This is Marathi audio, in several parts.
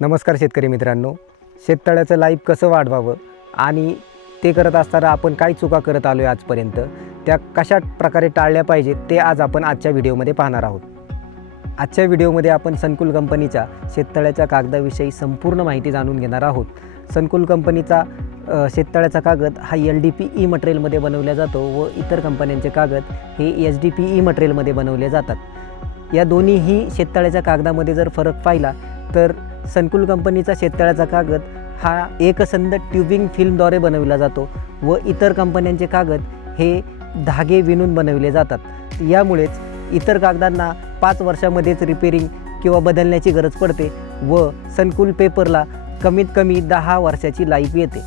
नमस्कार शेतकरी मित्रांनो, शेततळ्याचं लाईफ कसं वाढवावं आणि ते करत असताना आपण काय चुका करत आलो आहे आजपर्यंत, त्या कशा प्रकारे टाळल्या पाहिजेत ते आज आपण आजच्या व्हिडिओमध्ये पाहणार आहोत. आजच्या व्हिडिओमध्ये आपण सनकुल कंपनीच्या शेततळ्याच्या कागदाविषयी संपूर्ण माहिती जाणून घेणार आहोत. सनकुल कंपनीचा शेततळ्याचा कागद हा LDPE मटेरियलमध्ये बनवला जातो व इतर कंपन्यांचे कागद हे HDPE मटेरियलमध्ये बनवले जातात. या दोन्हीही शेततळ्याच्या कागदामध्ये जर फरक पाहिला तर सनकुल कंपनीचा शेततळ्याचा कागद हा एकसंध ट्यूबिंग फिल्मद्वारे बनवला जातो व इतर कंपन्यांचे कागद हे धागे विणून बनवले जातात. यामुळेच इतर कागदांना 5 वर्षामध्येच रिपेरिंग किंवा बदलण्याची गरज पडते व सनकुल पेपरला कमीत कमी 10 वर्षाची लाईफ येते.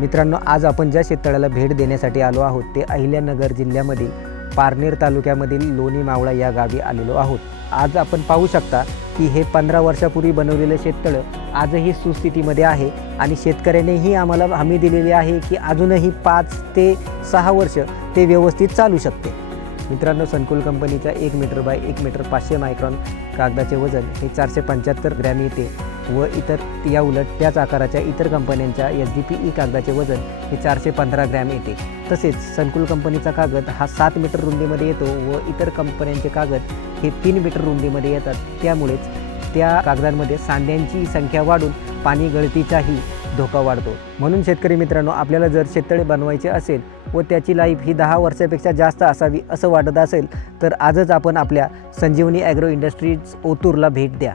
मित्रांनो, आज आपण ज्या शेततळ्याला भेट देण्यासाठी आलो आहोत ते अहिल्यानगर जिल्ह्यामधील पारनेर तालुक्यामधील लोणी मावळा या गावी आलेलो आहोत. आज आपण पाहू शकता की हे 15 वर्षापूर्वी बनवलेलं शेततळं आजही सुस्थितीमध्ये आहे आणि शेतकऱ्यानेही आम्हाला हमी दिलेली आहे की अजूनही 5 ते 6 वर्ष ते व्यवस्थित चालू शकते. मित्रांनो, सनकुल कंपनीच्या 1 मीटर बाय 1 मीटर 500 मायक्रॉन कागदाचे वजन हे 475 ग्रॅम येते व इतर या उलट त्याच आकाराच्या इतर कंपन्यांच्या HDPE कागदाचे वजन हे 415 ग्रॅम येते. तसेच सनकुल कंपनीचा कागद हा 7 मीटर रुंदीमध्ये येतो व इतर कंपन्यांचे कागद हे 3 मीटर रुंदीमध्ये येतात. त्यामुळेच त्या कागदांमध्ये सांध्यांची संख्या वाढून पाणी गळतीचाही धोका वाढतो. म्हणून शेतकरी मित्रांनो, आपल्याला जर शेततळे बनवायचे असेल व त्याची लाईफ ही 10 वर्षापेक्षा जास्त असावी असं वाटत असेल तर आजच आपण आपल्या संजीवनी ॲग्रो इंडस्ट्रीज ओतूरला भेट द्या.